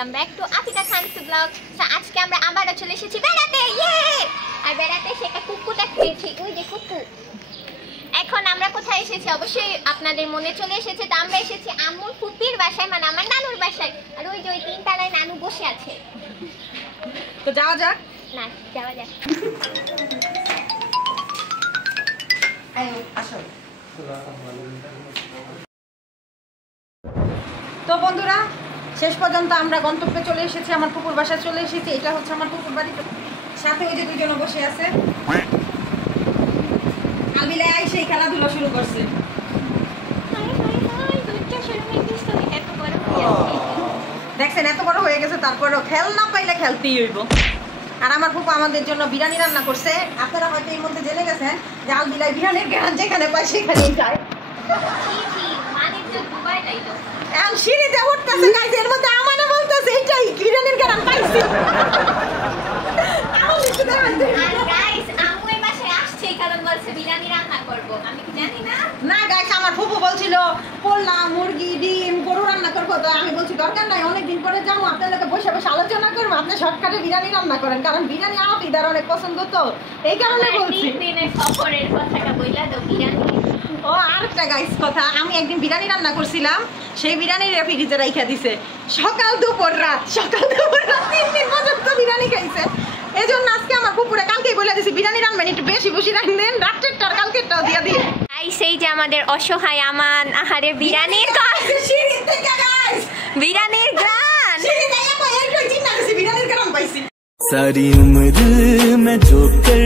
Welcome back to Afida Khan's blog. তো আজকে আমরা আবারও চলে এসেছি বেড়াতে, ইয়ে! আর বেড়াতে সেটা কুকুটা খেয়েছি, ওই যে কুকু। এখন আমরা কোথায় এসেছি অবশ্যই আপনাদের মনে চলে এসেছে। তো আমরা এসেছি আম্মুর ফুপির বাসায়, মানে আমার নানুর বাসায়। আর ওই যে ওই তিনতলায় নানু বসে আছে। তো যাওয়া যাক। না, যাওয়া যাক। তো বন্ধুরা, শেষ পর্যন্ত আমরা গন্তব্যে চলে এসেছি, আমার কুকুর বাসায় চলে এসেছি। এটা হচ্ছে আমার কুকুর বাড়ি, সাথে ওই যে দুইজন বসে আছে। আলবিলায় সেই খেলাধুলা শুরু করছে। দেখছেন এত বড় হয়ে গেছে, তারপরেও খেল না পাইলে খেলতেই হইব। আর আমার ফুপা আমাদের জন্য বিরিয়ানি রান্না করছে। আপনারা হয়তো এর মধ্যে জেনে গেছেন যে আলবিলায় বিরিয়ানির গ্রান যেখানে পায় সেখানেই যায়। এখন সিঁড়িতে উঠতেছে গাইছে, এর মধ্যে আমানে বলতেছে এইটাই বিরিয়ানির গ্রান পাইছি। না গাইস, আমার ফুপু বলছিল পোলা মুরগি ডিম গরু রান্না করবো। তো আমি বলছি দরকার নাই, অনেকদিন পরে যাবো, আপনাদেরকে বসে বসে আলোচনা করবো, আপনি শর্টকাটে বিরিয়ানি রান্না করেন, কারণ বিরিয়ানি আফিদার অনেক পছন্দ। তো এই কারণে বলছি। ও আরেকটা গাইস কথা, আমি একদিন বিরিয়ানি রান্না করছিলাম, সেই বিরিয়ানির ফ্রিজে রাইখা দিছে। সকাল দুপুর রাত 3 দিন পর্যন্ত বিরিয়ানি খাইছে। এই জন্য আজকে আমার কুকুরে কালকেই বলে দিছি বিরিয়ানি রান্নাবেন একটু বেশি বসে রাখবেন, রাত্রেরটার কালকেরটাও দিয়ে দিন। সেই যে আমাদের অসহায় আমান, আহারে বিরিয়ানির বিরিয়ানির গ্রান। सारी उम्र में जो कर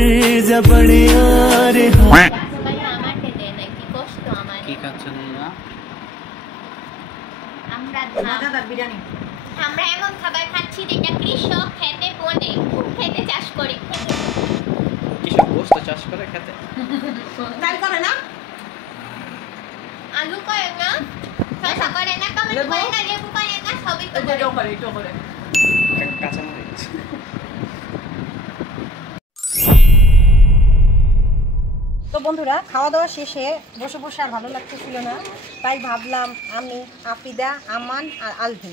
जा बड़े यार আমরা এমন খাবার খাচ্ছি যেটা কৃষক খেতে বনে, খুব খেতে চাষ করে। কৃষক গোস্ত চাষ করে খেতে তাই করে না, আলু করে না, শসা করে না, টমেটো করে না, লেবু করে না, সবই তো করে। কাঁচা মরিচ। তো বন্ধুরা, খাওয়া দাওয়া শেষে বসে বসে আর ভালো লাগতেছিল না, তাই ভাবলাম আমি, আফিদা, আমান আর আলভি,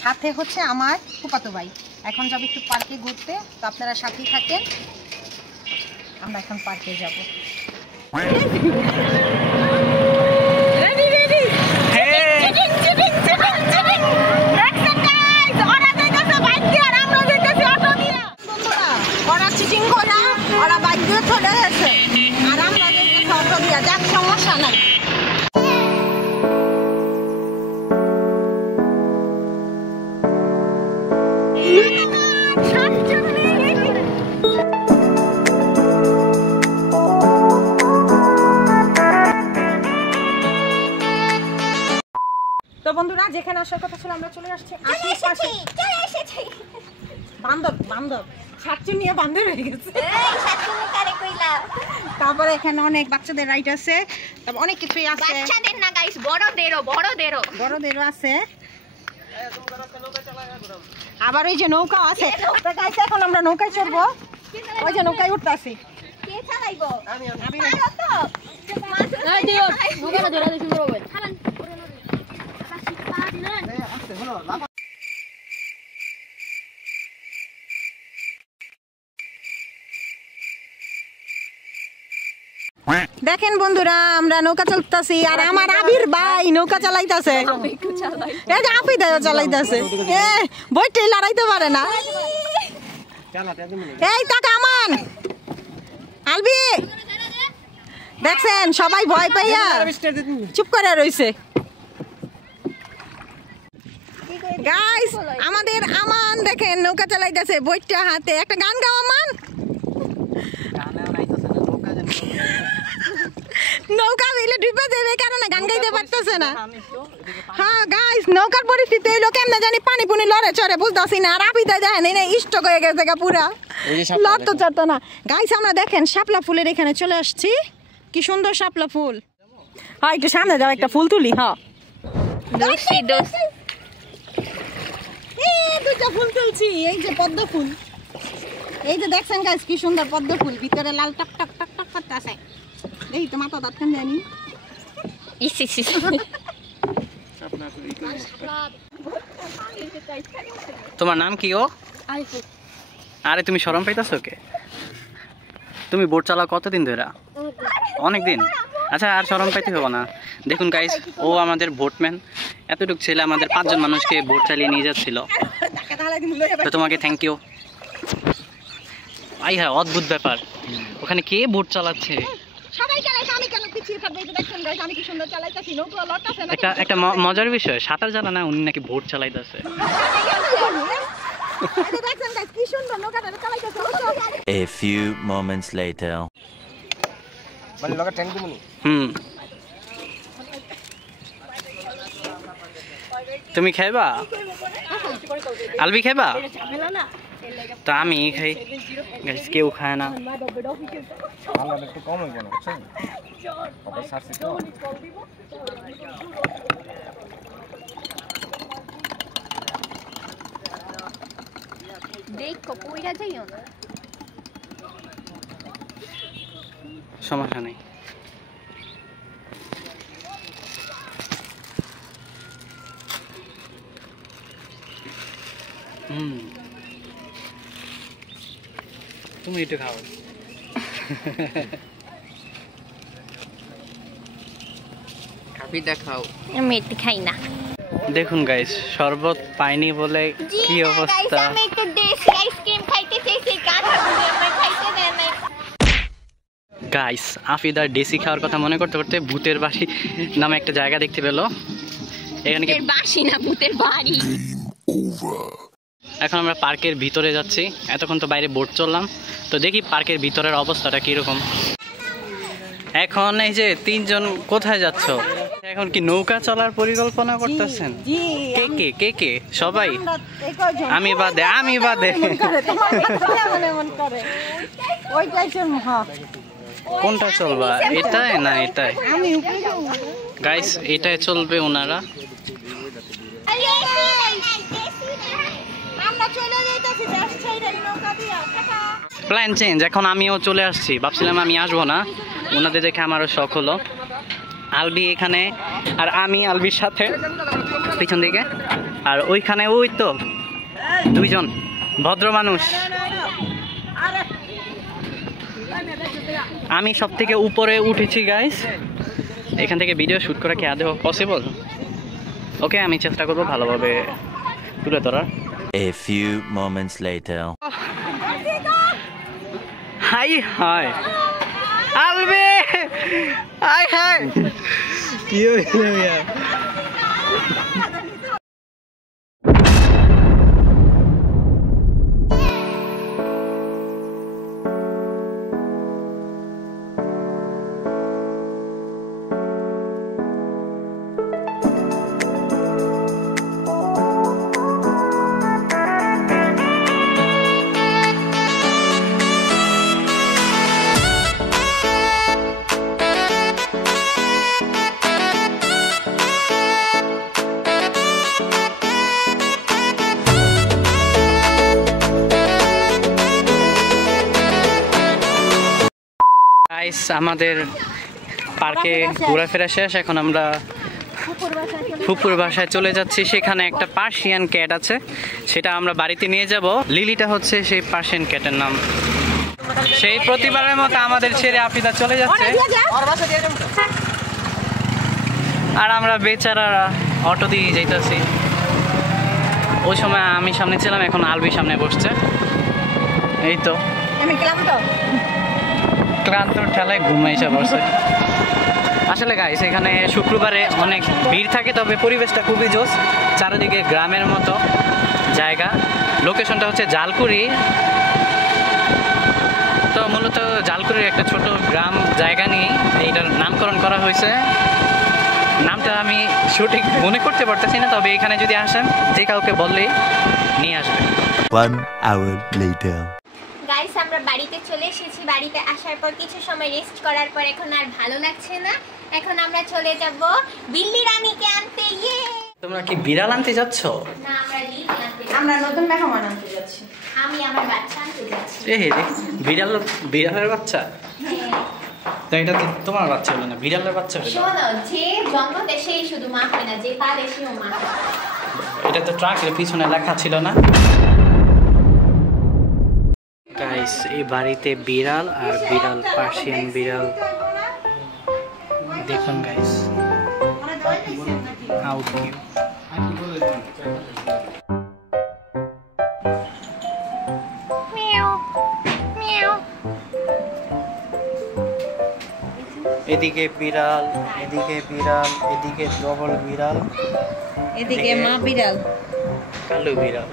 সাথে হচ্ছে আমার ফুফাতো ভাই, এখন যাবো একটু পার্কে ঘুরতে। তো আপনারা সাথেই থাকেন, আমরা এখন পার্কে যাব। ওরা চিটিং করে, ওরা বাইক দিয়ে চলে গেছে, আর আমরা অটো দিয়ে যাক, সমস্যা নাই। তো বন্ধুরা, যেখানে আসার কথা ছিল আমরা চলে আসছি। বান্দর ছাড়ছি নিয়ে বান্দর হয়ে গেছে। তারপরে এখানে অনেক বাচ্চাদের রাইড আছে, তারপর অনেক কিছুই আছে। বাচ্চাদের না গাইস, বড়দেরও আছে। আবার ওই যে নৌকা আছে, এখন আমরা নৌকায় চড়বো। ওই যে নৌকায় উঠতেছি। কে চালাইবো? আমি দেখেন বন্ধুরা, আমরা নৌকা চলতেছি, আর আমার আবির ভাই নৌকা চালাইতেছে, এই যে আফিদা চালাইতেছে। বইটি লড়াইতে পারে না। এই টাকা আমান, আলবি, দেখছেন সবাই ভয় পাইয়া চুপ করে রইছে। গাইস, আমাদের আমান দেখেন নৌকা চালাইতেছে, বইটা হাতে। একটা গান গাও আমান। নৌকা মিলে ডুবে যাবে, কারণে গান গাইতে পারতেছে না। হ্যাঁ গাইস, নৌকার পরিস্থিতি এই লোক এমনি জানি পানি পুনি লড়ে চড়ে বুঝতেছি না। আর আপিতে দেখেন এই স্টক হয়ে গেছে পুরা, লড়তো চড়তো না। গাইস, আমরা দেখেন শাপলা ফুলের এখানে চলে আসছি। কি সুন্দর শাপলা ফুল। হ্যাঁ, একটু সামনে যাও, একটা ফুল তুলি। হ্যাঁ, দুইটা ফুল তুলছি। এই যে পদ্ম ফুল, এই যে দেখছেন গাইস কি সুন্দর পদ্ম ফুল, ভিতরে লাল টক টক টক টক করতে আছে। এই তো মাথা দাঁত কেন জানি। তোমার নাম কি ও? আরে তুমি শরম পাইতাছো কে? তুমি বোট চালাও কতদিন ধরে? অনেক দিন। আচ্ছা আর শরম পাইতে হবে না। দেখুন গাইস, ও আমাদের বোটম্যান। এতটুকু ছেলে আমাদের 5 জন মানুষকে বোট চালিয়ে নিয়ে যাচ্ছিল। তো তোমাকে থ্যাংক ইউ। আই হ্যাঁ, অদ্ভুত ব্যাপার, ওখানে কে বোট চালাচ্ছে? সবাই চালাইছে, আমি কেন পিছিয়ে থাকবো? এই যে দেখছেন গাইস, আমি কি সুন্দর চালাইতাছি, নৌকা লড়তাছে না। একটা মজার বিষয়, সাঁতার জানা না, উনি নাকি বোট চালাইতেছে। এই যে দেখছেন গাইস, কি সুন্দর নৌকাটা চালাইতাছে। A few moments later. তুমি খাইবা? আলবি খাইবা? তো আমি খাই। গাইস কেউ খায় না। দেখো পয়রা যাইও না। সমস্যা নেই। তুমি একটু খাও। কাপি দেখাও। আমি একটু খাই না। দেখুন গাইস, শরবত পাইনি বলে কি অবস্থা। আমি একটু দেশি আইসক্রিম খাইতে চাইছি, কাঁঠাগুলো আমার খাইতে দেয় না। গাইস, আফিদার দেশি খাওয়ার কথা মনে করতে করতে ভূতের বাড়ি নামে একটা জায়গা দেখতে পেলো। এখানে কি বাসি না, ভূতের বাড়ি। এখন আমরা পার্কের ভিতরে যাচ্ছি। এতক্ষণ তো বাইরে বোট চললাম, তো দেখি পার্কের ভিতরের অবস্থাটা কিরকম। এখন এই যে 3 জন কোথায় যাচ্ছ? এখন কি নৌকা চলার পরিকল্পনা করতেছেন? কে কে? সবাই? আমি বাদে। কোনটা চলবা? এটাই না এটাই? গাইস এটাই চলবে ওনারা। প্ল্যান চেঞ্জ, এখন আমিও চলে আসছি। ভাবছিলাম আমি আসবো না, ওনাদের দেখে আমারও শখ হলো। আলবি এখানে, আর আমি আলবির সাথে পিছন দিকে, আর ওইখানে ওই তো 2 জন ভদ্র মানুষ। আমি সব থেকে উপরে উঠেছি গাইস। এখান থেকে ভিডিও শুট করা কি আদৌ পসিবল? ওকে, আমি চেষ্টা করবো ভালোভাবে তুলে ধরার। A few moments later. Hi hi আলবে, হাই হাই, কি হইলো মিয়া? গাইস, আমাদের পার্কে ঘোরাফেরা শেষ। এখন আমরা ফুপুর বাসায় চলে যাচ্ছি। সেখানে একটা পার্সিয়ান ক্যাট আছে, সেটা আমরা বাড়িতে নিয়ে যাব। লিলিটা হচ্ছে সেই পার্সিয়ান ক্যাটের নাম। সেই প্রতিবারের মতো আমাদের ছেড়ে আফিদা চলে যাচ্ছে, আর আমরা বেচারারা অটো দিয়ে যাইতেছি। ওই সময় আমি সামনে ছিলাম, এখন আলবি সামনে বসছে। এই তো ক্লান্ত ঠেলায় ঘুমে এসে পড়ছে। আসলে গাইস, এখানে শুক্রবারে অনেক ভিড় থাকে, তবে পরিবেশটা খুবই জোস। চারিদিকে গ্রামের মতো জায়গা। লোকেশনটা হচ্ছে জালকুড়ি। তো মূলত জালকুড়ির একটা ছোট গ্রাম জায়গা নিয়ে এইটার নামকরণ করা হয়েছে। নামটা আমি সঠিক মনে করতে পারতেছি না, তবে এখানে যদি আসেন যে কাউকে বললেই নিয়ে আসবে। 1 hour later. গাইস, আমরা বাড়িতে চলে এসেছি। বাড়িতে আসার পর কিছু সময় রেস্ট করার পর এখন আর ভালো লাগছে না। এখন আমরা চলে যাব বিল্লি রানীকে আনতে। ইয়ে, তোমরা কি বিড়াল আনতে যাচ্ছ? না, আমরা লিলি আনতে যাচ্ছি। আমরা নতুন মেহমান আনতে যাচ্ছি। আমি আমার বাচ্চা আনতে যাচ্ছি। বিড়ালের বাচ্চা? তো এটা তো তোমার বাচ্চা হলো না, বিড়ালের বাচ্চা হলো। শোনো, যে জন্ম দেশেই শুধু মা হয় না, যে পা দেশেও মা হয়। এটা তো ট্রাকের পিছনে লেখা ছিল না। গাইস এই বাড়িতে বিড়াল আর বিড়াল, পার্সিয়ান বিড়াল দেখুন গাইস, হাউ কিউট। এদিকে বিড়াল, এদিকে বিড়াল, এদিকে ডবল বিড়াল, এদিকে মা বিড়াল, কালো বিড়াল,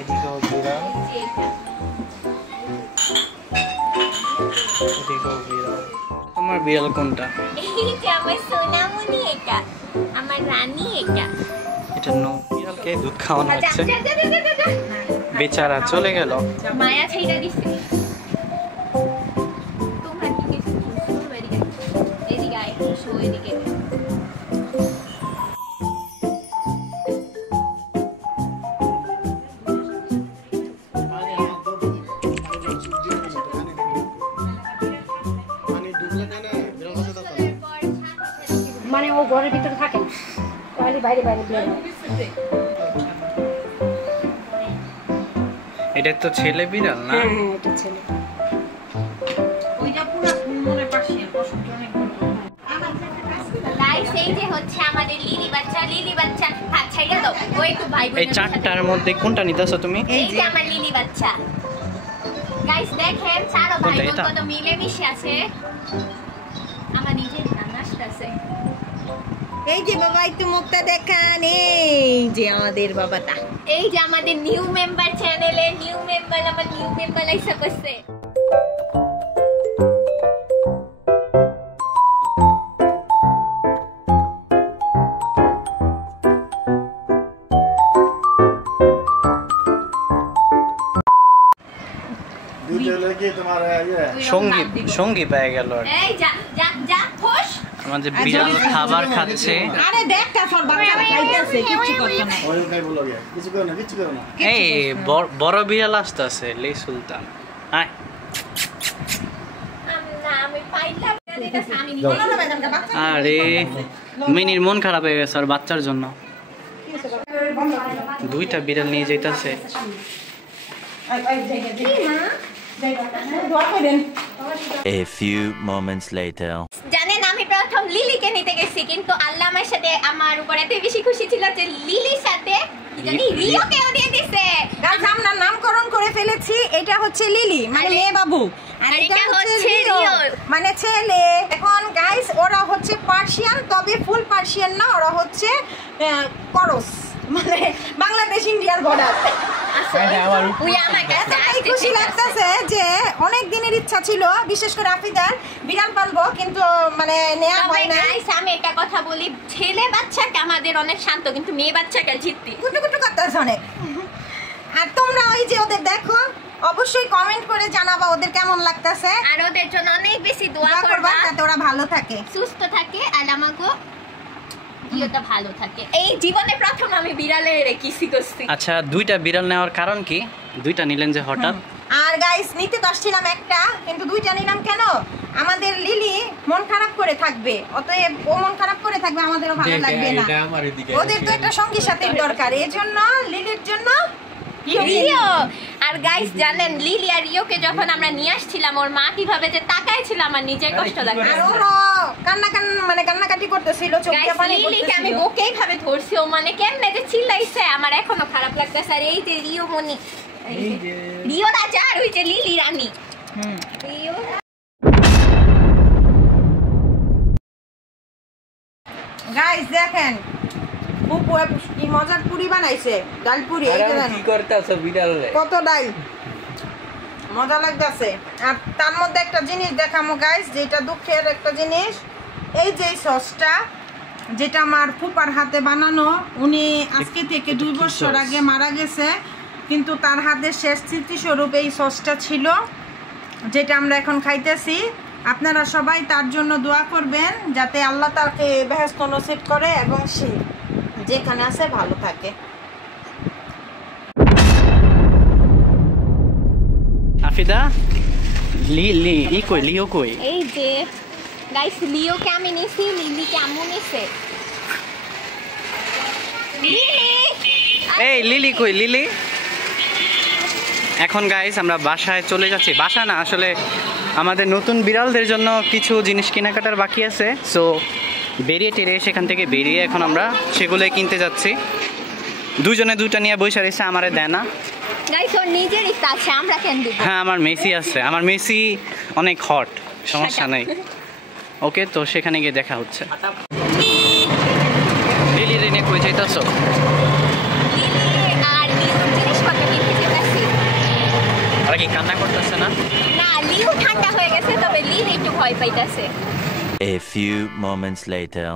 এদিকেও বিড়াল, এদিকেও বিড়াল। তোমার বিড়াল কোনটা? এই যে আমার সোনামণি, এটা আমার রানী, এটা এটা নো। বিড়ালকে দুধ খাওয়ানো হচ্ছে, বেচারা চলে গেল। মায়া ছেড়ে দিছে। মানে ও ঘরের ভিতরে থাকে না, বাইরে বাইরে বাইরে বের হয়। এটা তো ছেলে বিড়াল না? হ্যাঁ হ্যাঁ, এটা ছেলে। গাইস এই যে হচ্ছে আমাদের লিলি বাচ্চা, লিলি বাচ্চা হাত ছাইড়া দাও। ও একটু ভাই বোনের এই চারটার মধ্যে কোনটা নিতেছো তুমি? এই যে আমার লিলি বাচ্চা। গাইস দেখেন চারো ভাই বোন এটা? কত মিলেমিশে আছে। আমার নিজের রান্না আসছে। এই যে বাবা একটু মুখটা দেখান, এই যে আমাদের বাবাটা, এই যে আমাদের নিউ মেম্বার চ্যানেলে নিউ মেম্বার, আমার নিউ মেম্বার আইসা করছে। সঙ্গী সঙ্গী পেয়ে গেল। এই যা যা যা খুশ। আমাদের বিড়াল খাবার খাচ্ছে। আরে দেখ কাফর বাচ্চা খাইতেছে, কিচ্ছু করতে না। এই বড় বিড়াল আসতেছে, লে সুলতান আয়। আমি পাইলাম এটা আমি নিব। আরে মিনির মন খারাপ হয়ে গেছে আর বাচ্চার জন্য। দুইটা বিড়াল নিয়ে যাইতাছে। A few moments later. জানেন আমি প্রথম লিলিকে নিতে গেছি, কিন্তু আল্লাহ আমার সাথে আমার উপর এত বেশি খুশি ছিল যে লিলির সাথে কি জানি রিওকেও দিয়ে দিছে। গাইস আমরা নামকরণ করে ফেলেছি, এটা হচ্ছে লিলি মানে মেয়ে বাবু, আর এটা হচ্ছে রিও মানে ছেলে। এখন গাইস ওরা হচ্ছে পার্সিয়ান, তবে ফুল পার্সিয়ান না, ওরা হচ্ছে করস মানে বাংলাদেশ ইন্ডিয়ার বর্ডার। উই আমার কাছে এই খুশি লাগতেছে যে অনেক দিনের ইচ্ছা ছিল বিশেষ করে আফিদার বিড়াল পালবো, কিন্তু মানে নেয়া হয় না। গাইস আমি একটা কথা বলি, ছেলে বাচ্চাকে আমাদের অনেক শান্ত, কিন্তু মেয়ে বাচ্চাকে জিততি কুটু কুটু করতেছে অনেক। আর তোমরা ওই যে ওদের দেখো, অবশ্যই কমেন্ট করে জানাবা ওদের কেমন লাগতেছে, আর ওদের জন্য অনেক বেশি দোয়া দোয়া করবা করবা যাতে ওরা ভালো থাকে, সুস্থ থাকে আর আমাকে জিওটা ভালো থাকে। এই জীবনে প্রথম আমি বিড়ালের কিসি করছি। আচ্ছা দুইটা বিড়াল নেওয়ার কারণ কি? দুইটা নিলেন যে হঠাৎ? আর গাইস নিতে দশছিলাম একটা, কিন্তু দুইটা নিলাম কেন? আমাদের লিলি মন খারাপ করে থাকবে, অতএব ও মন খারাপ করে থাকবে, আমাদেরও ভালো লাগবে না। ওদের তো একটা সঙ্গী সাথীর দরকার, এজন্য লিলির জন্য রিও। আর গাইস জানেন লিলি আর রিওকে যখন আমরা নিয়ে আসছিলাম, ওর মা কিভাবে যে তাকাইছিল আমার নিজের কষ্ট আর লাগছে। ওরা কান্নাকাটি করতেছিল, চোখে গাইস পানি লিলিকে আমি পড়তেছিল। বুকেই ভাবে ধরছি, ও মানে কেমনে যে চিল্লাইছে আমার এখনো খারাপ লাগতেছে। আর এই যে রিও মনি, রিও রাজা আর ওই যে লিলি রানী। রিও গাইস দেখেন ফুপু কি মজার পুরি বানাইছে, ডাল পুরি। এই যে কি করতেছো বিড়ালে? কত ডাল, মজা লাগতেছে। আর তার মধ্যে একটা জিনিস দেখামো গাইস, যেটা দুঃখের একটা জিনিস, এই যে সসটা যেটা আমার ফুপার হাতে বানানো, উনি আজকে থেকে 2 বছর আগে মারা গেছে, কিন্তু তার হাতে শেষ স্মৃতিস্বরূপ এই সসটা ছিল, যেটা আমরা এখন খাইতেছি। আপনারা সবাই তার জন্য দোয়া করবেন যাতে আল্লাহ তাকে বেহেশত নসিব করে এবং সে যেখানে আছে ভালো থাকে। আফিদা লি ই কই, লিও কই? এই যে গাইস লিওকে আমি নিছি, লিলিকে আম্মু নিছে। এই লিলি কই লিলি? এখন গাইস আমরা বাসায় চলে যাচ্ছি। বাসা না, আসলে আমাদের নতুন বিড়ালদের জন্য কিছু জিনিস কেনাকাটার বাকি আছে। সো বেরিয়ে টেরে সেখান থেকে বেরিয়ে এখন আমরা সেগুলোই কিনতে যাচ্ছি। দুজনে দুটা নিয়ে বসে রয়েছে, আমারে দেয় না। গাইস ওর নিজের ইচ্ছা আছে, আমরা কেন দিব? হ্যাঁ আমার মেসি আছে, আমার মেসি অনেক হট, সমস্যা নেই। ওকে, তো সেখানে গিয়ে দেখা হচ্ছে। লিলি রেনে কই যাইতাছো? আর লিওর জিনিসপত্র কিনতে যেতেছি। আর কি কান্না করতেছে না? না, লিও ঠান্ডা হয়ে গেছে, তবে লিল একটু ভয় পাইতাছে। A few moments later.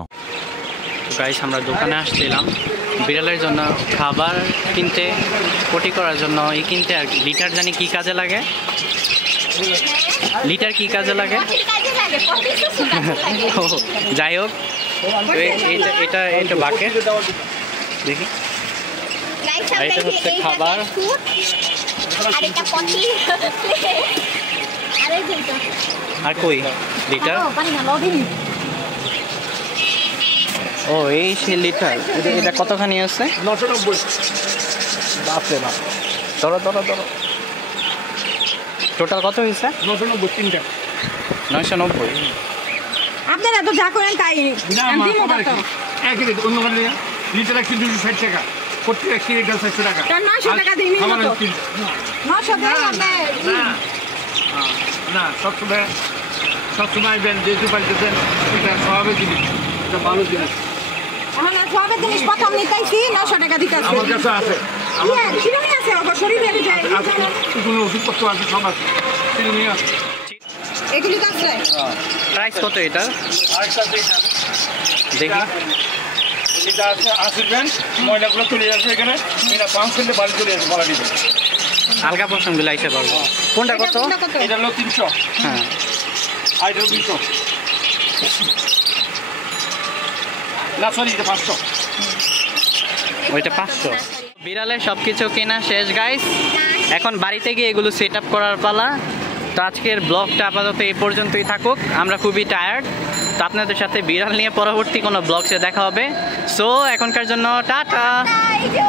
Guys আমরা দোকানে আসছিলাম বিড়ালের জন্য খাবার কিনতে, পটি করার জন্য এই কিনতে। আর লিটার জানি কি কাজে লাগে? লিটার কি কাজে লাগে? পটির কাজে লাগে, পটি সুসু কাজে লাগে। ও, যাই হোক, এটা এটা বাকেট দেখি। গাইস আর আমরা এটা এই যে হচ্ছে এইটা খাবার। ফুড আর এটা পটি। আরে যেটা আর কই লিটার? পানি না লবি। ও এই সে লিটার। এটা কতখানি আছে? 990। বাপরে বাপ, ধরো ধরো ধরো। টোটাল কত হয়েছে? 990 তিনটা। 990। আপনারা তো যা করেন তাই না আমি মা, দিবো আমার কত? এক লিটার অন্য গাড়ি লিটার 260 টাকা, প্রত্যেক একটি লিটার 400 টাকা। তার 900 টাকা দিই নি আমার কত? তিন- 900 টাকা না, আপনি না, না, সবসময় বেন যেহেতু পাইতেছেন এটা স্বভাবের জিনিস, এটা ভালো জিনিস। এখন সবে জিনিস প্রথম নিতেইছি 900 টাকা দিতেছি। আমার কাছে আছে, ইয়ে শিরোনি আছে ওর শরীরে যে আছে কোনো ওষুধপত্র আছে, সব আছে, চিনি আছে। এগুলি তো আছে। প্রাইস কত এটা? আরেকটা যেটা দেখি। এটা আছে 80 ব্যান্ড, ময়লাগুলো চলে যাচ্ছে এখানে, এটা পাম্প করলে বাড়ি চলে যাচ্ছে বলা দিবে। আলগা পোর্শনগুলো আইসে পারবো। কোনটা কত? এটা কত? এটা হলো 300, হ্যাঁ আর এটা 200। না সরি, এটা 500। ওইটা 500। বিড়ালের সব কিছু কেনা শেষ গাইস, এখন বাড়িতে গিয়ে এগুলো সেট আপ করার পালা। তো আজকের ব্লগটা আপাতত এই পর্যন্তই থাকুক, আমরা খুবই টায়ার্ড। তো আপনাদের সাথে বিড়াল নিয়ে পরবর্তী কোনো ব্লগসে দেখা হবে। সো এখনকার জন্য টাটা। এই যে